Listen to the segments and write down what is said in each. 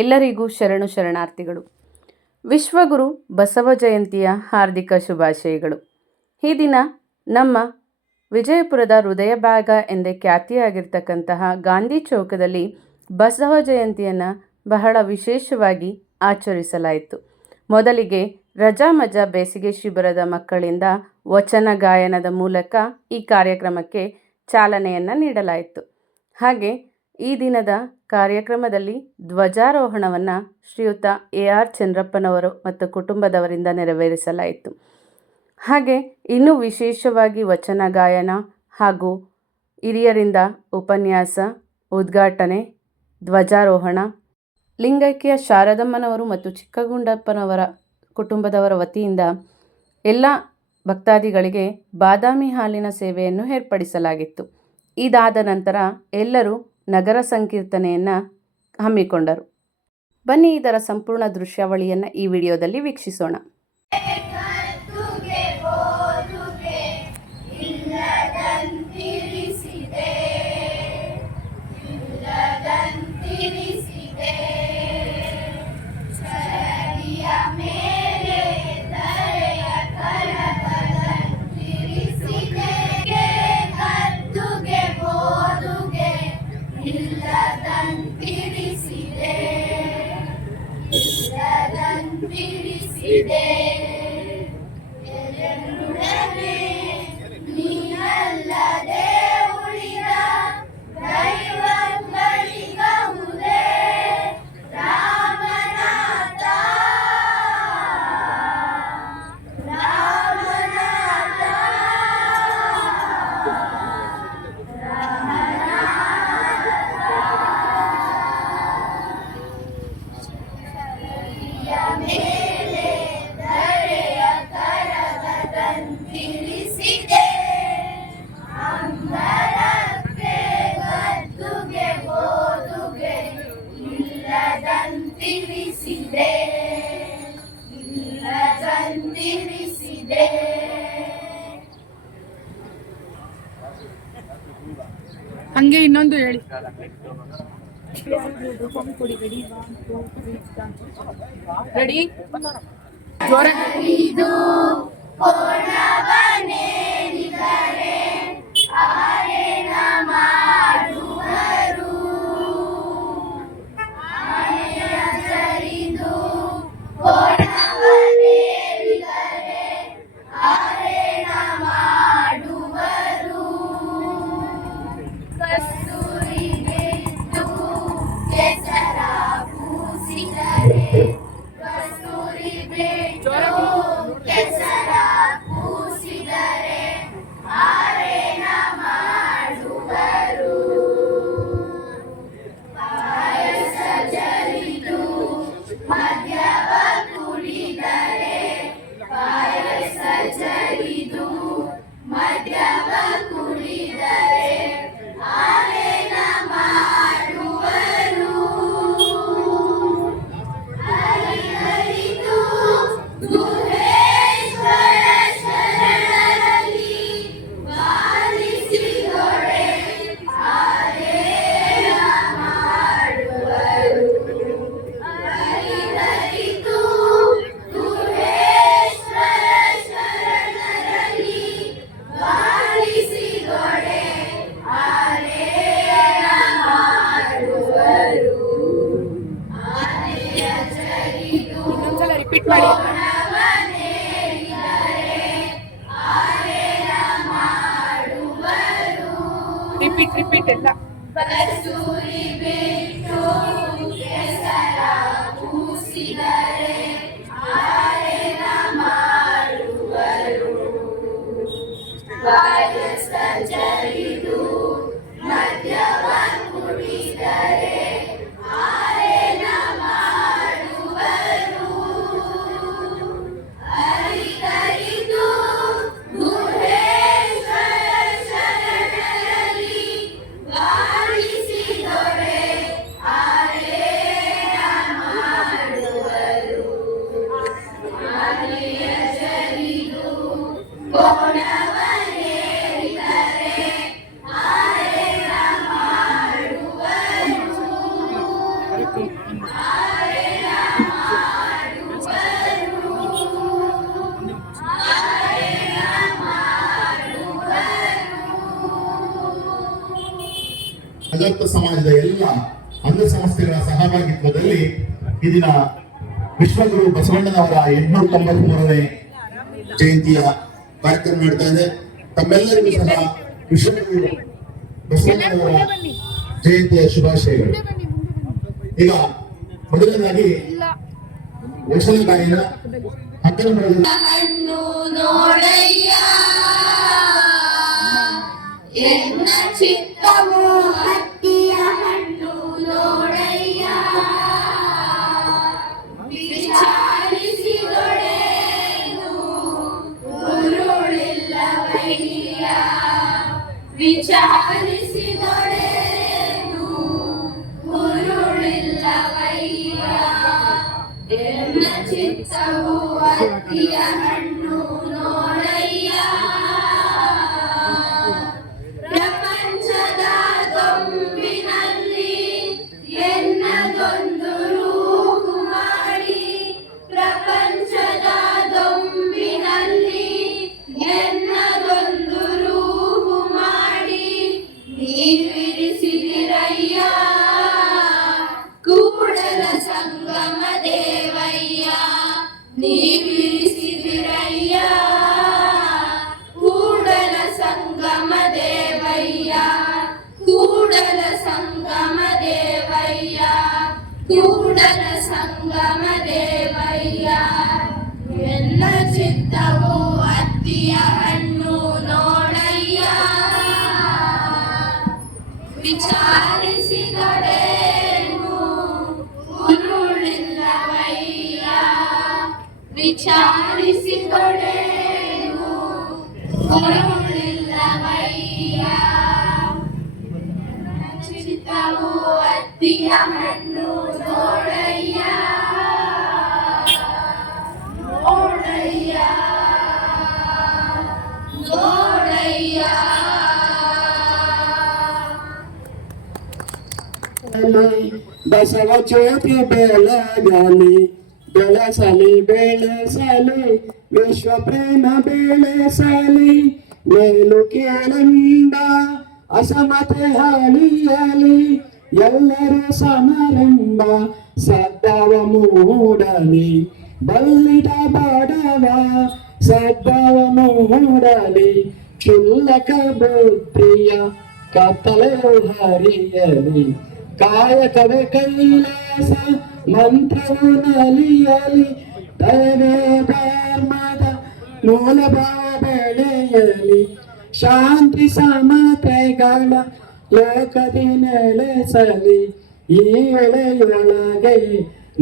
ಎಲ್ಲರಿಗೂ ಶರಣು ಶರಣಾರ್ಥಿಗಳು. ವಿಶ್ವಗುರು ಬಸವ ಜಯಂತಿಯ ಹಾರ್ದಿಕ ಶುಭಾಶಯಗಳು. ಈ ದಿನ ನಮ್ಮ ವಿಜಯಪುರದ ಹೃದಯ ಭಾಗ ಎಂದೇ ಖ್ಯಾತಿಯಾಗಿರ್ತಕ್ಕಂತಹ ಗಾಂಧಿ ಚೌಕದಲ್ಲಿ ಬಸವ ಜಯಂತಿಯನ್ನು ಬಹಳ ವಿಶೇಷವಾಗಿ ಆಚರಿಸಲಾಯಿತು. ಮೊದಲಿಗೆ ರಜಾ ಮಜಾ ಬೇಸಿಗೆ ಶಿಬಿರದ ಮಕ್ಕಳಿಂದ ವಚನ ಗಾಯನದ ಮೂಲಕ ಈ ಕಾರ್ಯಕ್ರಮಕ್ಕೆ ಚಾಲನೆಯನ್ನು ನೀಡಲಾಯಿತು. ಹಾಗೆ ಈ ದಿನದ ಕಾರ್ಯಕ್ರಮದಲ್ಲಿ ಧ್ವಜಾರೋಹಣವನ್ನು ಶ್ರೀಯುತ AR ಚಂದ್ರಪ್ಪನವರು ಮತ್ತು ಕುಟುಂಬದವರಿಂದ ನೆರವೇರಿಸಲಾಯಿತು. ಹಾಗೆ ಇನ್ನೂ ವಿಶೇಷವಾಗಿ ವಚನ ಗಾಯನ ಹಾಗೂ ಹಿರಿಯರಿಂದ ಉಪನ್ಯಾಸ, ಉದ್ಘಾಟನೆ, ಧ್ವಜಾರೋಹಣ, ಲಿಂಗೈಕ್ಯ ಶಾರದಮ್ಮನವರು ಮತ್ತು ಚಿಕ್ಕಗುಂಡಪ್ಪನವರ ಕುಟುಂಬದವರ ವತಿಯಿಂದ ಎಲ್ಲ ಭಕ್ತಾದಿಗಳಿಗೆ ಬಾದಾಮಿ ಹಾಲಿನ ಸೇವೆಯನ್ನು ಏರ್ಪಡಿಸಲಾಗಿತ್ತು. ಇದಾದ ನಂತರ ಎಲ್ಲರೂ ನಗರ ಸಂಕೀರ್ತನೆಯನ್ನು ಹಮ್ಮಿಕೊಂಡರು. ಬನ್ನಿ ಇದರ ಸಂಪೂರ್ಣ ದೃಶ್ಯಾವಳಿಯನ್ನು ಈ ವಿಡಿಯೋದಲ್ಲಿ ವೀಕ್ಷಿಸೋಣ. ಹಂಗೆ ಇನ್ನೊಂದು ಹೇಳಿ. ರೆಡಿ ಜೋರ ರಿಪೀಟ್ ಮಾಡಿ. ರಿಪೀಟ್ ಎಲ್ಲ. ಅಗರ್ತ ಸಮಾಜದ ಎಲ್ಲ ಅಂಗ ಸಂಸ್ಥೆಗಳ ಸಹಭಾಗಿತ್ವದಲ್ಲಿ ಈ ದಿನ ವಿಶ್ವಗುರು ಬಸವಣ್ಣನವರ 893ನೇ ಜಯಂತಿಯ ಕಾರ್ಯಕ್ರಮ ನಡೀತಾ ಇದೆ. ತಮ್ಮೆಲ್ಲರಿಗೂ ಸಹ ವಿಶ್ವಗುರು ಬಸವಣ್ಣನವರ ಜಯಂತಿಯ ಶುಭಾಶಯಗಳು. ಈಗ ಮೊದಲನೇದಾಗಿ ವಚನ ಗಾಯನ ಹಕ್ಕನ ಮರದ ಹಣ್ಣು ನೋಡಯ್ಯ ಎನ್ನ ಚಿತ್ತವು ಹತ್ತಿಯ ಹಣ್ಣು ನೋಡಯ್ಯ ವಿಚಾರಿಸಿದೊಡೇನು ಉರುಳಿಲ್ಲವಯ್ಯ ವಿಚಾರಿಸಿದೊಡೇನು ಉರುಳಿಲ್ಲವಯ್ಯ ಎನ್ನ ಚಿತ್ತವು ಹತ್ತಿಯ ಹಣ್ಣು ನೋಡಯ್ಯ ಪ್ರಪಂಚದ ಗೊಂಬಿನಲ್ಲಿ ಎನ್ನದೊಂದು ರೂಪು ಮಾಡಿ ಪ್ರಪಂಚದ ಗೊಂಬಿನಲ್ಲಿ ಎನ್ನದೊಂದು ರೂಪು ಮಾಡಿ ನೀವಿರಿಸಿದಿರಯ್ಯ ಕೂಡಲ ಸಂಗಮ ದೇವಯ್ಯ ನೀವಿರಿಸಿದಿರಯ್ಯ ಕೂಡಲ ಸಂಗಮ ದೇವಯ್ಯ ಕೂಡಲ ಸಂಗಮ ದೇವಯ್ಯ ಕೂಡಲ ಸಂಗಮ ದೇವಯ್ಯ ಎಲ್ಲ ಚಿತ್ತವು ಹತ್ತಿಯ ಹಣ್ಣು ನೋಡಯ್ಯ ವಿಚಾರಿಸಿದೊಡೇನು ಉರುಳಿಲ್ಲವಯ್ಯ ವಿಚಾರಿಸಿದೊಡೇನು ಉರುಳಿಲ್ಲವಯ್ಯ ಚಿತ್ತವು ಹತ್ತಿಯ ಹಣ್ಣು ನೋಡಯ್ಯ ನೋಡಯ್ಯ ನೋಡಯ್ಯ ಬಸವ ಜ್ಯೋತಿ ಬೆಳಗಲಿ ಬೆಳಸಲಿ ಬೆಳಸಲಿ ವಿಶ್ವ ಪ್ರೇಮ ಬೆಳಸಲಿ ಮೇಲು ಕೇಳೆಂಬ ಅಸಮತೆ ಅಳಿಯಲಿ ಎಲ್ಲರೂ ಸಮರೆಂಬ ಸದ್ಭಾವ ಮೂಡಲಿ ಬಲ್ಲಿದ ಬಡವ ಸದ್ಭಾವ ಮೂಡಲಿ ಕ್ಷುಲ್ಲಕ ಬುದ್ಧಿಯ ಕತ್ತಲೆಯು ಹರಿಯಲಿ ಕಾಯಕವೇ ಕೈಲಾಸ ಮಂತ್ರವು ನಲಿಯಲಿ ದಯವೇ ಧರ್ಮದ ಮೂಲಭಾವ ಬೆಳೆಯಲಿ ಶಾಂತಿ ಸಮತೆಗಳ ಲೋಕದಿ ನೆಲೆಸಲಿ ಈ ಎಳೆಯೊಳಗೆ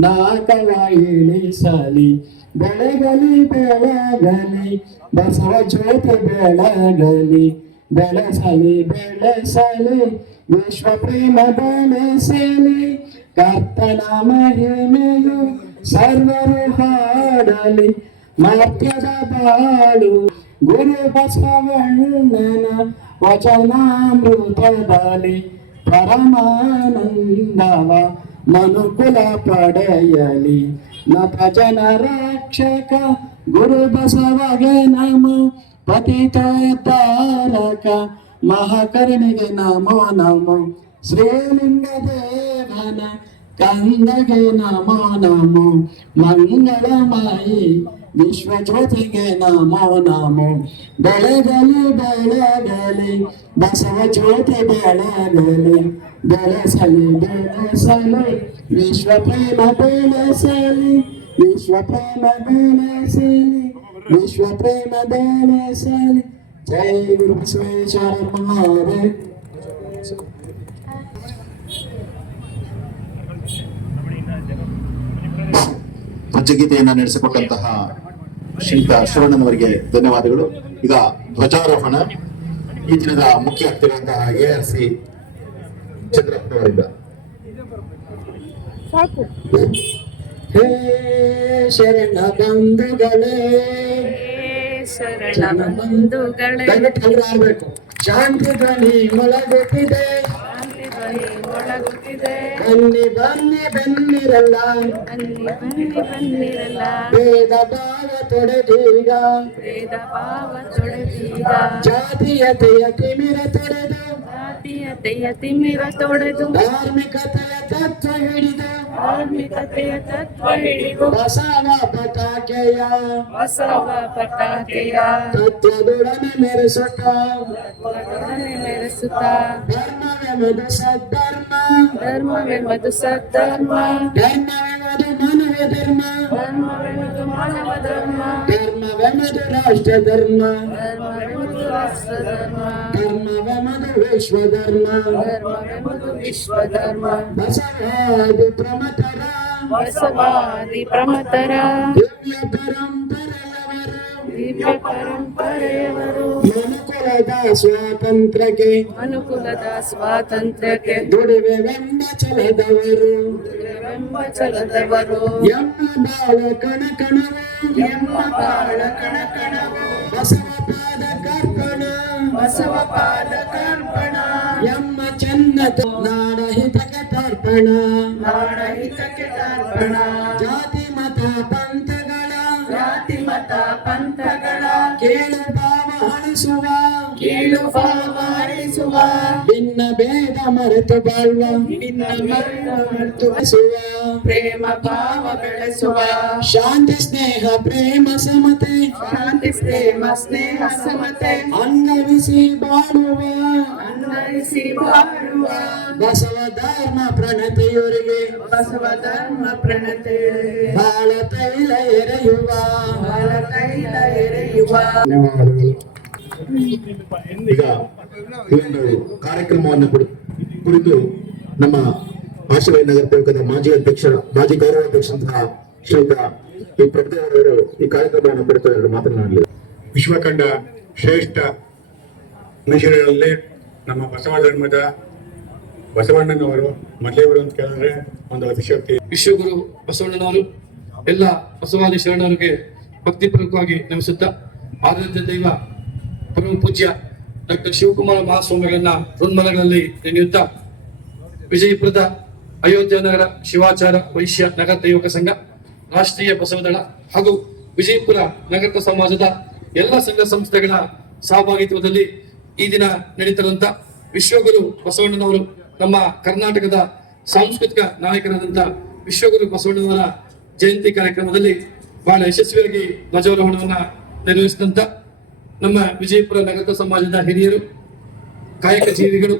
ನಾಕವ ಇಳಿಸಲಿ ಬೆಳಗಲಿ ಬೆಳಗಲಿ ಬಸವ ಜ್ಯೋತಿ ಬೆಳಗಲಿ ಬೆಳಸಲಿ ಬೆಳಸಲಿ ವಿಶ್ವ ಪ್ರೇಮ ಬೆಳೆಸಲಿ ಕರ್ತನ ಮಹಿಮೆಯು ಸರ್ವರು ಹಾಡಲಿ ಮರ್ತ್ಯದ ಬಾಳು ಗುರು ಬಸವಣ್ಣನ ವಚನಾಮೃತದಲ್ಲಿ ಪರಮಾನಂದವ ಮನುಕುಲ ಪಡೆಯಲಿ ನತ ಜನ ರಕ್ಷಕ ಗುರು ಬಸವಗೆ ನಮೋ ಪತಿತ ತಾರಕ ಮಹಾಕರುಣಿಗೆ ನಮೋ ನಮೋ ಶ್ರೀಲಿಂಗ ದೇವನ ಕಂದಗೆ ನಮೋ ನಮೋ ಮಂಗಳಮಯಿ ವಿಶ್ವಜ್ಯೋತಿಗೆ ನಮೋ ನಮೋ ಬೆಳಗಲಿ ಬೆಳಗಲಿ ಬಸವ ಜ್ಯೋತಿ ಬೆಳಗಲಿ ಬೆಳಸಲಿ ಬೆಳಸಲಿ ವಿಶ್ವ ಪ್ರೇಮ ಬೆಳಸಲಿ ವಿಶ್ವ ಪ್ರೇಮ ಬೆಳಸಲಿ ವಿಶ್ವ ಪ್ರೇಮ ಬೆಳಸಲಿ ಜೈ ಗುರು ಬಸವೇಶ್ವರ ಮಹಾರಾಜ್. ಪಂಚಗೀತೆಯನ್ನ ನಡೆಸಿಕೊಟ್ಟಂತಹ ಶ್ರೀಯುತ ಶಿವಣ್ಣನವರಿಗೆ ಧನ್ಯವಾದಗಳು. ಈಗ ಧ್ವಜಾರೋಹಣ ಈ ದಿನದ ಮುಖ್ಯ ಅತಿಥಿಗಳಂತಹ ARC ಚಂದ್ರಪ್ಪನವರಿಂದ. ಹೇ ಶರಣ ಬಂಧುಗಳೇ ಶರಣ ಬಂಧುಗಳೇ ದಯವಿಟ್ಟು ಎಲ್ಲರೂ ಆಡ್ಬೇಕು. ಶಾಂತಿ ಧ್ವನಿ ಮೊಳಗುತ್ತಿದೆ ಶಾಂತಿ ಧ್ವನಿ ಮೊಳಗುತ್ತಿದೆ ಬನ್ನಿ ಬನ್ನಿ ಬನ್ನಿರಲ್ಲ ಭೇದ ಭಾವ ತೊಡೆದೀಗ ಜಾತೀಯತೆಯ ತಿಮಿರ ತೊಡೆದು ಧಾರ್ಮಿಕತೆಯ ತತ್ವ ಹಿಡಿದು ಬಸವ ಪತಾಕೆಯ ತತ್ವದೊಡನೆ ಮೆರೆಸುತ್ತಾ ಧರ್ಮವೆಂಬುದು ಸದ್ಧರ್ಮ ಧರ್ಮವೆಂಬುದು ಮಾನವ ಧರ್ಮವೆಂಬುದು ರಾಷ್ಟ್ರ ಧರ್ಮ ಧರ್ಮವೆಂಬುದು ವಿಶ್ವಧರ್ಮ ಬಸವಾದಿ ಪ್ರಮತರ ದಿವ್ಯ ಪರಂಪರೆಯವರು ಮನುಕುಲದ ಸ್ವಾತಂತ್ರ್ಯಕ್ಕೆ ದುಡಿವೆವೆಂಬ ಛಲದವರು ಎಮ್ಮ ಬಾಳ ಕಣಕಣವು ಬಸವ ಪಾದ ಕರ್ಪಣ ಎಮ್ಮ ಚೆನ್ನತ ನಾಡ ಹಿತಕ್ಕೆ ತರ್ಪಣ ಜಾತಿ ಮತ ಪಂಥಗಳ ಕೇಳು ಭಾವ ಅಳಿಸುವ ಭಿನ್ನ ಭೇದ ಮರೆತು ಬಾಳುವ ಪ್ರೇಮ ಭಾವ ಬೆಳೆಸುವ ಶಾಂತಿ ಸ್ನೇಹ ಪ್ರೇಮ ಸಮತೆ ಅಂಗವಿಸಿ ಬಾಳುವ ಬಸವ ಧರ್ಮ ಪ್ರಣತೆಯವರಿಗೆ ಬಾಳ ತೈಲ ಎರೆಯುವ ಈಗ ಈ ಒಂದು ಕಾರ್ಯಕ್ರಮವನ್ನು ಕುರಿತು ನಮ್ಮ ಆಶೀರ್ವಾದ ನಗರ ತಾಲೂಕದ ಮಾಜಿ ಗೌರವಾಧ್ಯಕ್ಷರಂತಹ ಶ್ರೀಯುತ ಈ ಪ್ರಭುದೇವರವರು ಈ ಕಾರ್ಯಕ್ರಮವನ್ನು ಕುರಿತು ಮಾತನಾಡಲಿ. ವಿಶ್ವಕಂಡ ಶ್ರೇಷ್ಠ ಮನುಷ್ಯರಲ್ಲಿ ನಮ್ಮ ಬಸವ ಧರ್ಮದ ಬಸವಣ್ಣನವರು ಮೊದಲೇವರು ಅಂತ ಕೇಳಿದ್ರೆ ಒಂದು ಅತಿಶಕ್ತಿ. ವಿಶ್ವಗುರು ಬಸವಣ್ಣನವರು ಎಲ್ಲ ಬಸವಾದಿ ಶರಣರಿಗೆ ಭಕ್ತಿಪೂರ್ವಕವಾಗಿ ನಮಿಸುತ್ತಾ ಆರಾಧ್ಯ ದೈವ ಪರಮ ಪೂಜ್ಯ ಡಾಕ್ಟರ್ ಶಿವಕುಮಾರ ಮಹಾಸ್ವಾಮಿಗಳನ್ನ ಹೃನ್ಮಲಗಳಲ್ಲಿ ನೆನೆಯುತ್ತಾ ವಿಜಯಪುರದ ಅಯೋಧ್ಯ ನಗರ ಶಿವಾಚಾರ ವೈಶ್ಯ ನಗರ ಯುವಕ ಸಂಘ, ರಾಷ್ಟ್ರೀಯ ಬಸವದಳ ಹಾಗೂ ವಿಜಯಪುರ ನಗರ ಸಮಾಜದ ಎಲ್ಲ ಸಂಘ ಸಂಸ್ಥೆಗಳ ಸಹಭಾಗಿತ್ವದಲ್ಲಿ ಈ ದಿನ ನಡೀತಿರುವಂತ ವಿಶ್ವಗುರು ಬಸವಣ್ಣನವರು ನಮ್ಮ ಕರ್ನಾಟಕದ ಸಾಂಸ್ಕೃತಿಕ ನಾಯಕರಾದಂತ ವಿಶ್ವಗುರು ಬಸವಣ್ಣನವರ ಜಯಂತಿ ಕಾರ್ಯಕ್ರಮದಲ್ಲಿ ಬಹಳ ಯಶಸ್ವಿಯಾಗಿ ಧ್ವಜಾರೋಹಣವನ್ನ ನೆರವೇರಿಸಿದಂತ ನಮ್ಮ ವಿಜಯಪುರ ನಗರ ಸಮಾಜದ ಹಿರಿಯರು, ಕಾಯಕ ಜೀವಿಗಳು,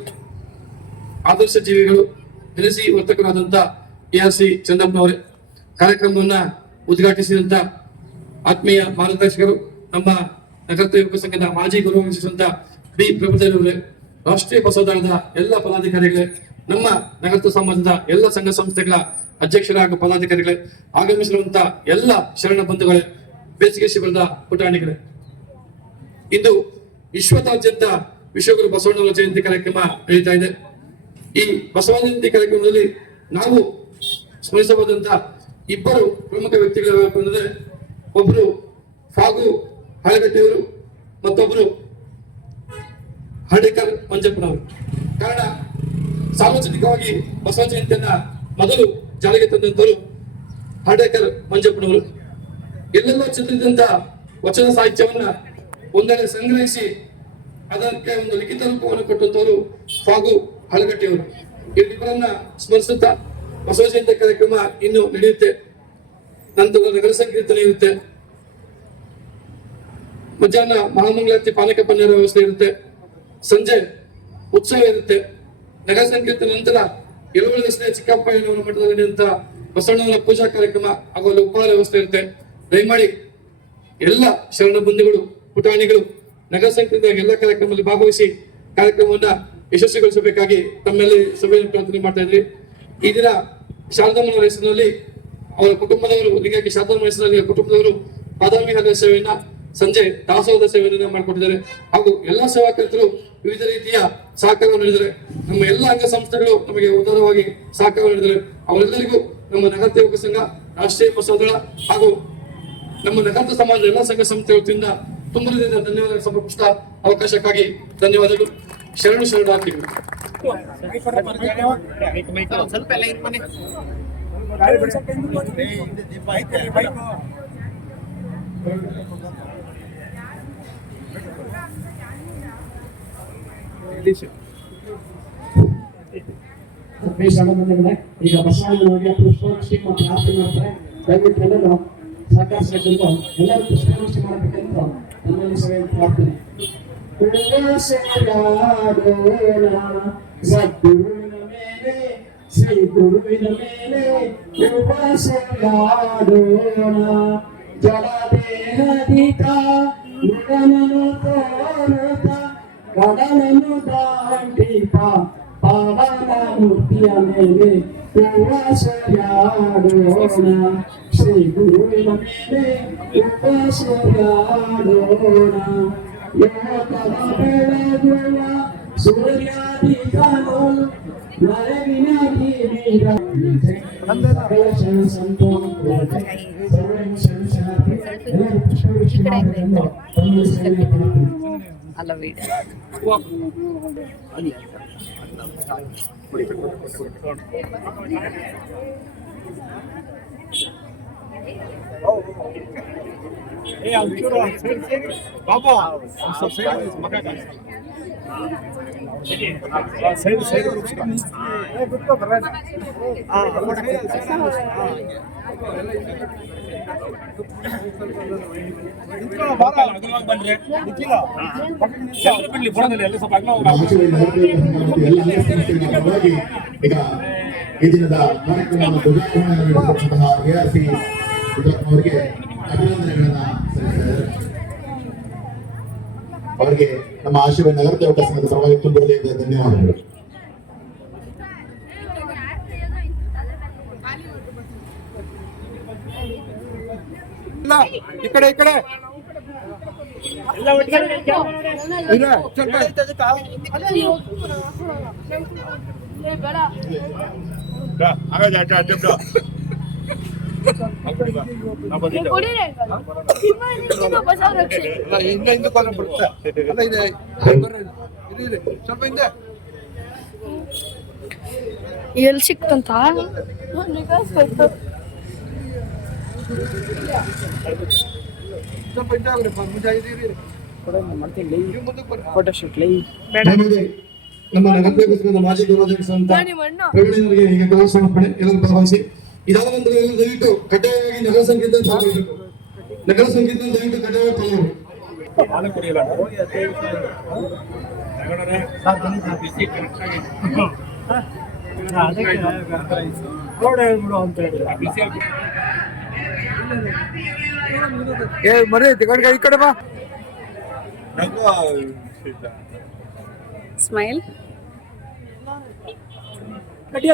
ಆದರ್ಶ ಜೀವಿಗಳು, ದಿನಸಿ ವರ್ತಕರಾದಂತ ARC ಚಂದಪ್ಪನವರೇ, ಕಾರ್ಯಕ್ರಮವನ್ನ ಉದ್ಘಾಟಿಸಿದಂತ ಆತ್ಮೀಯ ಮಾರ್ಗದರ್ಶಕರು, ನಮ್ಮ ನಗರ ಯುವಕ ಸಂಘದ ಮಾಜಿ ಗೌರವಾಧ್ಯಕ್ಷರಂತ ಬಿ ಪ್ರಭುದೇವರೇ, ರಾಷ್ಟ್ರೀಯ ಬಸವದಳದ ಎಲ್ಲ ಪದಾಧಿಕಾರಿಗಳೇ, ನಮ್ಮ ನಗರ ಸಮಾಜದ ಎಲ್ಲ ಸಂಘ ಸಂಸ್ಥೆಗಳ ಅಧ್ಯಕ್ಷರ ಹಾಗೂ ಪದಾಧಿಕಾರಿಗಳೇ, ಆಗಮಿಸಿರುವಂತ ಎಲ್ಲ ಶರಣ ಬಂಧುಗಳೇ, ಬೇಸಿಗೆ ಶಿಬಿರದ ಪುಟಾಣಿಗಳೇ, ಇಂದು ವಿಶ್ವದಾದ್ಯಂತ ವಿಶ್ವಗುರು ಬಸವಣ್ಣನವರ ಜಯಂತಿ ಕಾರ್ಯಕ್ರಮ ನಡೀತಾ ಇದೆ. ಈ ಬಸವ ಜಯಂತಿ ಕಾರ್ಯಕ್ರಮದಲ್ಲಿ ನಾವು ಸ್ಮರಿಸಬಹುದಂತ ಇಬ್ಬರು ಪ್ರಮುಖ ವ್ಯಕ್ತಿಗಳು ಅಂದರೆ ಒಬ್ಬರು ಫಾಗು ಹಳಗಟ್ಟಿಯವರು, ಮತ್ತೊಬ್ಬರು ಹರ್ಡೇಕರ್ ಮಂಜಪ್ಪನವರು. ಕಾರಣ, ಸಾರ್ವಜನಿಕವಾಗಿ ಬಸವ ಜಯಂತಿಯನ್ನ ಮೊದಲು ಜಾರಿಗೆ ತಂದಂತವರು ಹರ್ಡೇಕರ್ ಮಂಜಪ್ಪನವರು. ಎಲ್ಲೆಲ್ಲೋ ಚಿತ್ರಿಸಿದಂತ ವಚನ ಸಾಹಿತ್ಯವನ್ನ ಒಂದೆಡೆ ಸಂಗ್ರಹಿಸಿ ಅದಕ್ಕೆ ಒಂದು ಲಿಖಿತ ರೂಪವನ್ನು ಕೊಟ್ಟಂತವರು ಫಾಗು ಹಳಗಟ್ಟಿಯವರು. ಇವರಿಬ್ಬರನ್ನ ಸ್ಮರಿಸುತ್ತಾ ಬಸವ ಜಯಂತಿ ಕಾರ್ಯಕ್ರಮ ಇನ್ನು ನಡೆಯುತ್ತೆ. ನಂತರ ನಗರ ಸಂಕೀರ್ತನೆ ಇರುತ್ತೆ, ಮಧ್ಯಾಹ್ನ ಮಹಾಮಂಗಳಾರತಿ ಪಾನಕ ಪನ್ನೀರ ವ್ಯವಸ್ಥೆ ಇರುತ್ತೆ, ಸಂಜೆ ಉತ್ಸವ ಇರುತ್ತೆ. ನಗರ ಸಂಕೀರ್ತನೆ ನಂತರ ಯಲುವಳ್ಳಿ ರಸ್ತೆಯ ಚಿಕ್ಕಪ್ಪಯ್ಯನವರ ಮಠದಲ್ಲಿ ನಡೆಯುವಂತ ಬಸವಣ್ಣನವರ ಪೂಜಾ ಕಾರ್ಯಕ್ರಮ ಹಾಗೂ ಅಲ್ಲಿ ಉಪಹಾರ ವ್ಯವಸ್ಥೆ ಇರುತ್ತೆ. ದಯಮಾಡಿ ಎಲ್ಲ ಶರಣ ಬಂಧುಗಳು, ಪುಟಾಣಿಗಳು ನಗರ ಸಂಕೀರ್ತನೆಯ ಎಲ್ಲ ಕಾರ್ಯಕ್ರಮದಲ್ಲಿ ಭಾಗವಹಿಸಿ ಕಾರ್ಯಕ್ರಮವನ್ನ ಯಶಸ್ವಿಗೊಳಿಸಬೇಕಾಗಿ ತಮ್ಮೆಲ್ಲ ಸಭೆಯನ್ನು ಪ್ರಾರ್ಥನೆ ಮಾಡ್ತಾ ಇದ್ರಿ. ಈ ದಿನ ಶಾರದಮ್ಮನವರ ಹೆಸರಿನಲ್ಲಿ ಅವರ ಕುಟುಂಬದವರು, ಹೀಗಾಗಿ ಶಾರದಮ್ಮನ ಹೆಸರಿನಲ್ಲಿ ಕುಟುಂಬದವರು ಬಾದಾಮಿ ಹಬ್ಬದ ಸೇವೆಯನ್ನ, ಸಂಜೆ ದಾಸೋಹದ ಸೇವೆಯನ್ನ ಮಾಡಿಕೊಟ್ಟಿದ್ದಾರೆ. ಹಾಗೂ ಎಲ್ಲಾ ಸೇವಾಕರ್ತರು ವಿವಿಧ ರೀತಿಯ ಸಹಕಾರವನ್ನು ನೀಡಿದ್ದಾರೆ. ನಮ್ಮ ಎಲ್ಲ ಅಂಗ ಸಂಸ್ಥೆಗಳು ನಮಗೆ ಉದಾರವಾಗಿ ಸಹಕಾರ ನೀಡಿದ್ದಾರೆ. ಅವರೆಲ್ಲರಿಗೂ ನಮ್ಮ ನಗರ ಯುವಕ ಸಂಘ, ರಾಷ್ಟ್ರೀಯ ಬಸವದಳ ಹಾಗೂ ನಮ್ಮ ನಗರ ಸಮಾಜದ ಎಲ್ಲ ಸಂಘ ಸಂಸ್ಥೆಗಳ ವತಿಯಿಂದ ತುಂಬ ಧನ್ಯವಾದ ಸಮರ್ಪಿಸಿದ ಅವಕಾಶಕ್ಕಾಗಿ ಧನ್ಯವಾದಗಳು. ಶರಣಾರ್ಥಿಗಳು. ಸ್ವಲ್ಪ ಎಲ್ಲ ಇದ್ ಮನೆ ಈಗ ಬಸವಣ್ಣನವರಿಗೆ ಪುಷ್ಪವೃಷ್ಟಿ ಮತ್ತು ಆರತಿ ಮಾಡ್ತಾರೆ. ದಯವಿಟ್ಟು ಎಲ್ಲರೂ ಸಹಕರಿಸಬೇಕು. ಎಲ್ಲರೂ ಪುಷ್ಪವೃಷ್ಟಿ ಮಾಡಬೇಕಂತ ನಮ್ಮಲ್ಲಿ ಸಭೆ ಪ್ರಾರ್ಥನೆ. ಸದ್ಗುರುವಿನ ಮೇಲೆ ಶ್ರೀ ಗುರುವಿನ ಮೇಲೆ ಉಪಸೆಯಾಡೋಣ. ಜಲದೇಹದಿತ ಮೃಗನನ್ನು ತೋರುತ್ತ ಕಡಲನ್ನು ದಾಟಿಪ ಪಾವನ ಮೂರ್ತಿಯ ಮೇಲೆ ಉಪಸೆಯಾಡೋಣ. ಶ್ರೀ ಗುರುವಿನ ಮೇಲೆ ಉಪಸೆಯಾಡೋಣ. ಲೋಕವ ಬೆಳಗುವ ಸೂರ್ಯಾದಿತನು ನರವಿನ ಗಿರಿಯ ಸಕಲ ಶರಣ ಸಂತೋಷ ಎಲ್ಲರೂ ಪುಷ್ಪವೃಷ್ಟಿ ಮಾಡಬೇಕೆಂದು ತಮ್ಮಲ್ಲಿ ಸೇವೆ ಮಾಡ್ತೀನಿ. ಅಲ್ಲ ವೀಡಿಯೋ ಈಗ ಈ ದಿನದ ಕಾರ್ಯಕ್ರಮವನ್ನು ಧ್ವಜಾರೋಹಣ ನೀಡಿರುವಂತಹ ARC ಅವರಿಗೆ ಅಭಿನಂದನೆಗಳನ್ನ ಸಲ್ಲಿಸಿದ್ದಾರೆ. ಅವರಿಗೆ ನಮ್ಮ ಆಶೀರ್ವಾದ ನಗರ ದೇವತಾ ಸಂಘದ ಪರವಾಗಿ ತುಂಬ ಧನ್ಯವಾದಗಳು. ಈ ಕಡೆ ಎಲ್ಲಿ ಸಿಕ್ತಂತ ನಮ್ಮ ನಗರಸಭೆ ಸಂಘದ ಮಾಜಿ ಗೌರವಾಧ್ಯಕ್ಷರಾದಂತಹ ಪ್ರವೀಣರಿಗೆ ಈಗ ಗೌರವ ಸಮರ್ಪಣೆ ಎಲ್ಲರೂ ಭಾಗವಹಿಸಿ. ಇದಾದ ನಂತರ ಎಲ್ಲರೂ ದಯವಿಟ್ಟು ಕಡ್ಡಾಯವಾಗಿ ನಗರ ಸಂಗೀತ ಪಾಲ್ಗೊಳ್ಬೇಕು. ನಗರ ಸಂಗೀತ ದಯವಿಟ್ಟು ಕಡ್ಡಾಯವಾಗಿ ಪಾಲ್ಗೊಳ್ಳಿ. ಈ ಕಡೆ ಬಾ. ಸ್ಮೈಲ್ ಕಡ್ಡಿ